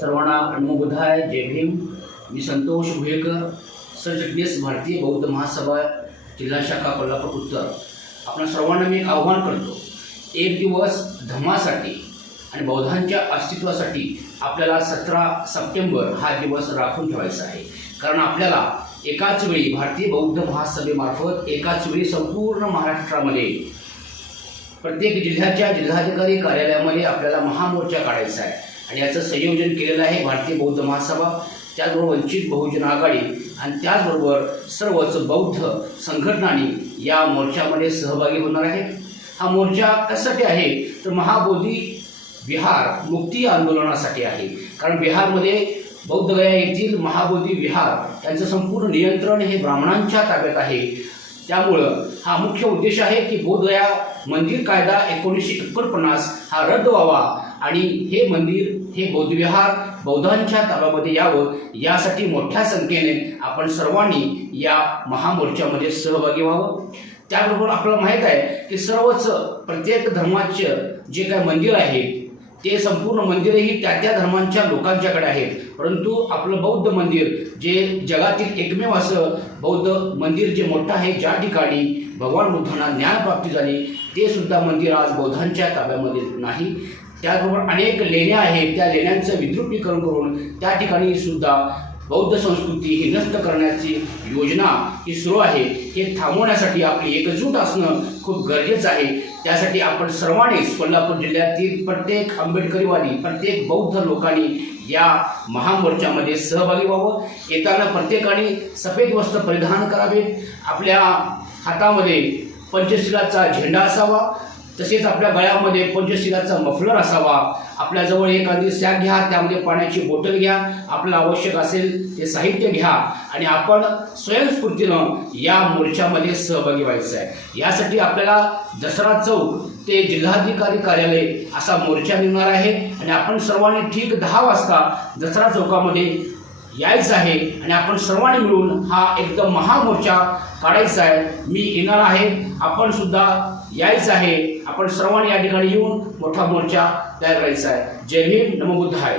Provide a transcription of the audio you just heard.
सर्वांना नमोबुद्धाय जय भीम. मी संतोष भुयेकर सरचिटणीस भारतीय बौद्ध महासभा जिल्हा शाखा कोल्हापूर उत्तर. आपण सर्वांना मी एक आव्हान करतो एक दिवस धम्मासाठी आणि बौद्धांच्या अस्तित्वासाठी आपल्याला सतरा सप्टेंबर हा दिवस राखून ठेवायचा आहे. कारण आपल्याला एकाच वेळी भारतीय बौद्ध महासभेमार्फत एकाच वेळी संपूर्ण महाराष्ट्रामध्ये प्रत्येक जिल्ह्याच्या जिल्हाधिकारी कार्यालयामध्ये आपल्याला महामोर्चा काढायचा आहे. आणि याचं संयोजन केलेलं आहे भारतीय बौद्ध महासभा त्याचबरोबर वंचित बहुजन आघाडी आणि त्याचबरोबर सर्वच बौद्ध संघटनांनी या मोर्चामध्ये सहभागी होणार आहे हा मोर्चा कशासाठी आहे? तर महाबोधी विहार मुक्ती आंदोलनासाठी आहे. कारण बिहारमध्ये बौद्धगया येथील महाबोधी विहार यांचं संपूर्ण नियंत्रण हे ब्राह्मणांच्या ताब्यात आहे. त्यामुळं हा मुख्य उद्देश आहे की बोधगया मंदिर कायदा एकोणीसशे एकोणपन्नास हा रद्द व्हावा. आणि हे मंदिर हे बौद्धविहार बौद्धांच्या ताब्यामध्ये यावं यासाठी मोठ्या संख्येने आपण सर्वांनी या महामोर्चामध्ये सहभागी व्हावं. त्याबरोबर आपल्याला माहीत आहे की सर्वच प्रत्येक धर्माचे जे काय मंदिर आहे ते संपूर्ण मंदिरही त्या त्या धर्मांच्या लोकांच्याकडे आहेत. परंतु आपलं बौद्ध मंदिर जे जगातील एकमेव असं बौद्ध मंदिर जे मोठं आहे ज्या ठिकाणी भगवान बुद्धांना ज्ञानप्राप्ती झाली ते सुद्धा मंदिर आज बौद्धांच्या ताब्यामध्ये नाही. त्याचबरोबर अनेक लेण्या आहेत. त्या लेण्यांचं विद्रुपीकरण करून त्या ठिकाणी सुद्धा बौद्ध संस्कृती ही नष्ट करण्याची योजना ही सुरू आहे. हे थांबवण्यासाठी आपली एकजूट असणं खूप गरजेचं आहे. त्यासाठी आपण सर्वांनीच कोल्हापूर जिल्ह्यातील प्रत्येक आंबेडकरीवादी प्रत्येक बौद्ध लोकांनी या महामोर्चामध्ये सहभागी व्हावं. येताना प्रत्येकाने सफेद वस्त्र परिधान करावेत. आपल्या हातामध्ये पंचशिलाचा झेंडा असावा. तसेच आपल्या गळ्यामध्ये पंचशिलाचा मफलर असावा. आपल्याजवळ एखादी सॅग घ्या त्यामध्ये पाण्याची बॉटल घ्या. आपलं आवश्यक असेल ते साहित्य घ्या. आणि आपण स्वयंस्फूर्तीनं या मोर्चामध्ये सहभागी व्हायचं आहे. यासाठी आपल्याला दसरा चौक ते जिल्हाधिकारी कार्यालय असा मोर्चा निघणार आहे. आणि आपण सर्वांनी ठीक दहा वाजता दसरा चौकामध्ये यायचं आहे आणि आपण सर्वांनी मिळून हा एकदम महामोर्चा काढायचा आहे. मी येणार आहे. आपण सुद्धा यायचं आहे. आपण सर्वांनी या ठिकाणी येऊन मोठा मोर्चा तयार करायचा आहे. जय भीम नमबुद्ध आहे